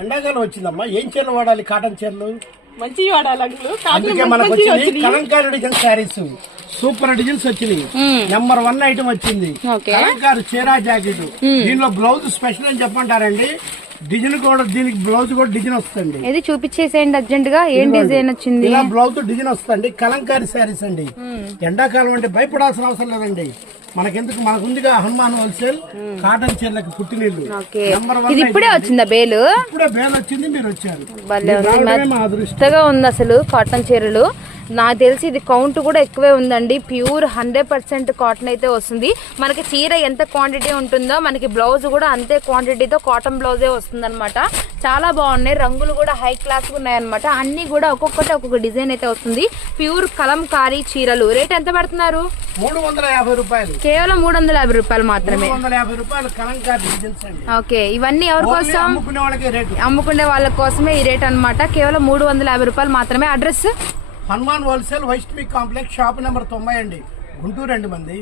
ఎండాకాలం వచ్చిందమ్మా, ఏం చీరలు వాడాలి? కాటన్ చీరలు మంచి వాడాలి. అందుకే మనకు వచ్చింది Kalamkari design saris, super designs వచ్చినాయి. నెంబర్ 1 ఐటమ్ వచ్చింది కలంకారీ చీర జాకెట్. దీనిలో బ్లౌజ్ స్పెషల్ అని చెప్పంటారండి. డిజైన్ కూడా, దీనికి బ్లౌజ్ కూడా డిజైన్ వస్తుంది. ఇది చూపించేసేయండి అర్జెంట్ గా. ఏం డిజైన్ వచ్చింది? ఇలా బ్లౌజ్ డిజైన్ వస్తుంది. కలంకారీ శారీస్ అండి. ఎండాకాలం అంటే భయపడాల్సిన అవసరం లేదండి. మనకెందుకు, మనకుందిగా హనుమాన్ హోల్సేల్ కాటన్ చీరలకు పుట్టినీళ్ళు. ఇది ఇప్పుడే వచ్చిందా బేలు? ఇప్పుడే బేలు వచ్చింది, మీరు వచ్చారు. మెత్తగా ఉంది అసలు కాటన్ చీరలు. నాకు తెలిసి ఇది కౌంట్ కూడా ఎక్కువే ఉందండి. ప్యూర్ 100% కాటన్ అయితే వస్తుంది. మనకి చీర ఎంత క్వాంటిటీ ఉంటుందో మనకి బ్లౌజ్ కూడా అంతే క్వాంటిటీతో కాటన్ బ్లౌజే వస్తుంది అనమాట. చాలా బాగున్నాయి, రంగులు కూడా హై క్లాస్ ఉన్నాయి అనమాట. అన్ని కూడా ఒక్కొక్కటి ఒక్కొక్క డిజైన్ అయితే వస్తుంది. ప్యూర్ కలంకారీ చీరలు. రేట్ ఎంత పడుతున్నారు? 350 రూపాయలు. కేవలం 350 రూపాయలు మాత్రమే. 350 రూపాయలు కలంకారీ డిజైన్స్ అండి. ఓకే, ఇవన్నీ ఎవరి కోసం? అమ్ముకునే వాళ్ళ కోసమే ఈ రేట్ అనమాట. కేవలం 350 రూపాయలు మాత్రమే. Address Hanuman wholesale Vaishnavi complex, shop number 90 అండి, గుంటూరు అండి మంది.